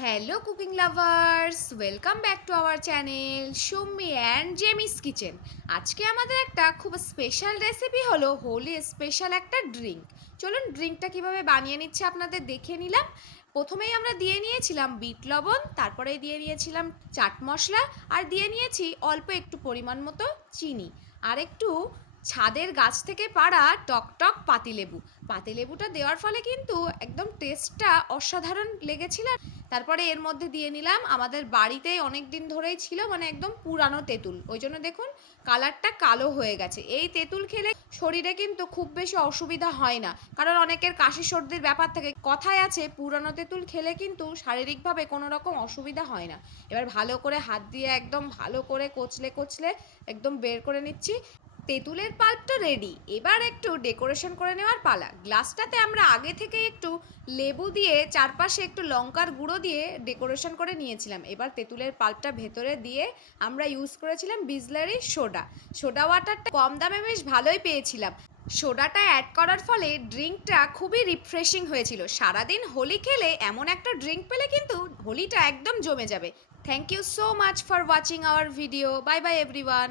Hello cooking lovers, welcome back to our channel Sumi and জেমিস kitchen. আজকে আমাদের একটা খুব স্পেশাল রেসিপি হলো হোলি স্পেশাল একটা ড্রিঙ্ক। চলুন ড্রিঙ্কটা কিভাবে বানিয়ে নিচ্ছে আপনাদের দেখে নিলাম। প্রথমেই আমরা দিয়ে নিয়েছিলাম বিট লবণ, তারপরে দিয়ে নিয়েছিলাম চাট মশলা, আর দিয়ে নিয়েছি অল্প একটু পরিমাণ মতো চিনি, আর একটু ছাদের গাছ থেকে পাড়া টক পাতিলেবু। পাতিলেবুটা দেওয়ার ফলে কিন্তু একদম টেস্টটা অসাধারণ লেগেছিল। তারপরে এর মধ্যে দিয়ে নিলাম আমাদের বাড়িতেই অনেক দিন ধরেই ছিল, মানে একদম পুরানো তেঁতুল, ওই জন্য দেখুন কালারটা কালো হয়ে গেছে। এই তেঁতুল খেলে শরীরে কিন্তু খুব বেশি অসুবিধা হয় না, কারণ অনেকের কাশি সর্দির ব্যাপার থাকে। কথায় আছে পুরানো তেঁতুল খেলে কিন্তু শারীরিকভাবে কোনো রকম অসুবিধা হয় না। এবার ভালো করে হাত দিয়ে একদম ভালো করে কচলে কচলে একদম বের করে নিচ্ছি। তেঁতুলের পাল্পটা রেডি, এবার একটু ডেকোরেশন করে নেওয়ার পালা। গ্লাসটাতে আমরা আগে থেকে একটু লেবু দিয়ে চারপাশে একটু লঙ্কার গুঁড়ো দিয়ে ডেকোরেশন করে নিয়েছিলাম। এবার তেঁতুলের পাল্পটা ভেতরে দিয়ে আমরা ইউজ করেছিলাম বিসলারি সোডা। সোডা ওয়াটারটা কম দামে বেশ ভালোই পেয়েছিলাম। সোডাটা অ্যাড করার ফলে ড্রিঙ্কটা খুবই রিফ্রেশিং হয়েছিল। সারাদিন হোলি খেলে এমন একটা ড্রিঙ্ক পেলে কিন্তু হোলিটা একদম জমে যাবে। Thank you so much for watching our video. Bye bye everyone.